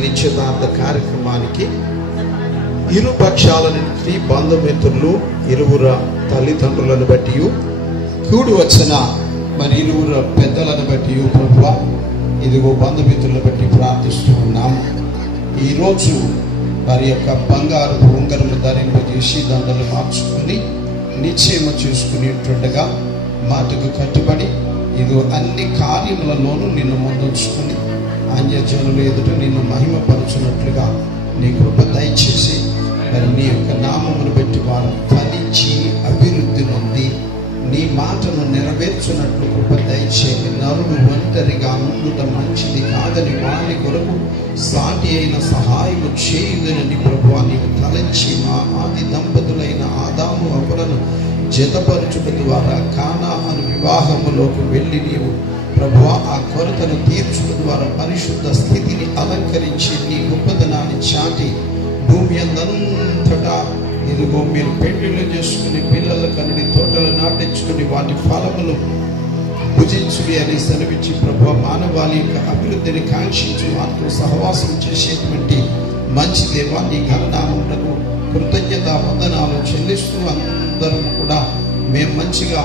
నిశ్చితార్థ కార్యక్రమానికి ఇరు పక్షాల నుండి బంధుమిత్రులు, ఇరువురు తల్లిదండ్రులను బట్టి, కూడి వచ్చిన మరి ఇరువురు పెద్దలను బట్టి ప్రభువా ఇదిగో బంధుమిత్రులను బట్టి ప్రార్థిస్తూ ఉన్నాము. ఈరోజు వారి యొక్క బంగారు ఉంగరము ధరింపజేసి దండలు మార్చుకుని నిశ్చయము చేసుకునేటట్టుగా మాటకు కట్టుబడి ఇదిగో అన్ని కార్యములలోనూ నిన్ను ముందుంచుకుని అన్యజనుల ఎదుట నిన్ను మహిమపరచున్నట్లుగా నీ కృప దయచేసి మరి నీ యొక్క నామమును బట్టి వారు ఫలించి అభివృద్ధి నొంది నీ మాటను నెరవేర్చున్నట్లు కృప దయచేసి నరుడు ఒంటరిగా ఉండుట మంచిది కాదని వారి కొరకు సాటి అయిన సహాయము చేయుదని ప్రభువా నీవు తలంచి మా ఆది దంపతులైన ఆదాము అవ్వలను జతపరచుట ద్వారా కానా అను వివాహములోకి వెళ్ళి నీవు ప్రభువా ఆ కొరతను తీర్చుట ద్వారా పరిశుద్ధ స్థితిని అలంకరించి నీ గొప్పదనాన్ని చాటి భూమి అందంతటా ఇదిగో మీరు పెళ్లిళ్ళు చేసుకుని పిల్లల కనుడి తోటలు నాటించుకుని వాటి ఫలములు భుజించుడి అని సెలవిచ్చి ప్రభువా మానవాళి యొక్క అభివృద్ధిని కాంక్షించి వారితో సహవాసం చేసేటువంటి మంచి దేవా నీ ఘననామమునకు కృతజ్ఞత వందనాలు చెల్లిస్తూ అందరం కూడా మేము మంచిగా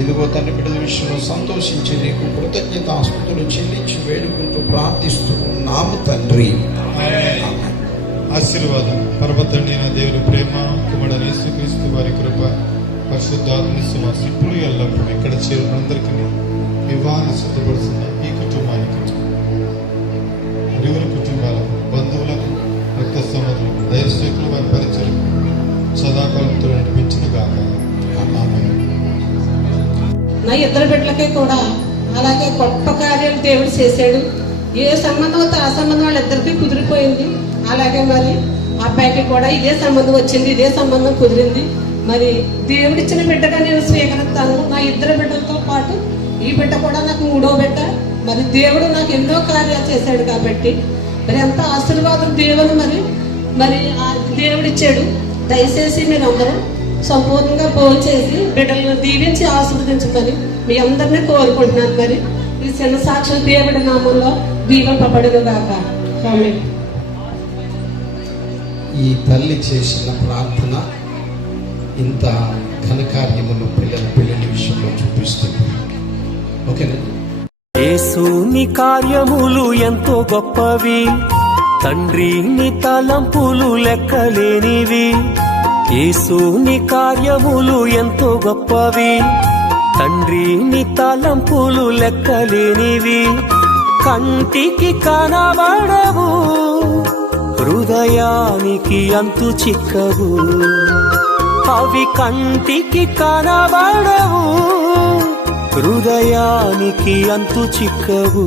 ఇదిగో తండ్రి బిడ్డల విషయంలో సంతోషించి నీకు కృతజ్ఞతాస్తుతులు చెల్లించి వేడుకుంటూ ప్రార్థిస్తూ ఉన్నాము తండ్రి. ఆశీర్వాదం పరమతండ్రి అయిన దేవుని ప్రేమ, కుమారుడైన యేసుక్రీస్తు వారి కృప, పరిశుద్ధాత్మ సహవాసం ఇప్పుడు ఎల్లప్పుడూ ఇక్కడ చేరినందరికీ వివాహాన్ని సిద్ధపడుతున్న ఈ కుటుంబానికి, ఇరువురు కుటుంబాలకు, బంధువులకు, రక్త సంబంధులకు, దైవసేవకులు వారి పరిచయం సదాకాలంతో నడిపించిన గాక. ఆమేన్. నా ఇద్దరు బిడ్డలకే కూడా అలాగే గొప్ప కార్యాలు దేవుడు చేశాడు. ఏ సంబంధం అయితే ఆ సంబంధం వాళ్ళిద్దరికీ కుదిరిపోయింది. అలాగే మరి అబ్బాయికి కూడా ఇదే సంబంధం వచ్చింది, ఇదే సంబంధం కుదిరింది. మరి దేవుడిచ్చిన బిడ్డగా నేను స్వీకరిస్తాను. నా ఇద్దరు బిడ్డలతో పాటు ఈ బిడ్డ కూడా నాకు మూడో బిడ్డ. మరి దేవుడు నాకు ఎన్నో కార్యాలు చేశాడు కాబట్టి మరి ఎంత ఆశీర్వాదం దేవుడు మరి దేవుడిచ్చాడు. దయచేసి మీరు అందరూ సంపూర్ణంగా భోజనం చేసి బిడ్డలను దీవించి ఆశీర్వదించమని మీ అందరినీ కోరుకుంటున్నాను. మరి ఈ చిన్న సాక్షులు దేవుడి నామంలో దీవింపబడును గాక. ఆమేన్. ఈ తల్లి చేసిన ప్రార్థన ఇంత ఘనకార్యములు పిల్లల విషయంలో చూపిస్తుంది. ఓకేనా? యేసుని కార్యములు ఎంతో గొప్పవి, తండ్రి నీ తలంపులు లెక్కలేనివి. యేసుని కార్యములు ఎంతో గొప్పవి, తండ్రి నీ తలంపులు లెక్కలేనివి. కంటికి కనబడవు, హృదయానికి అంతు చిక్కవు. అవి కంటికి కనబడవు, హృదయానికి అంతు చిక్కవు.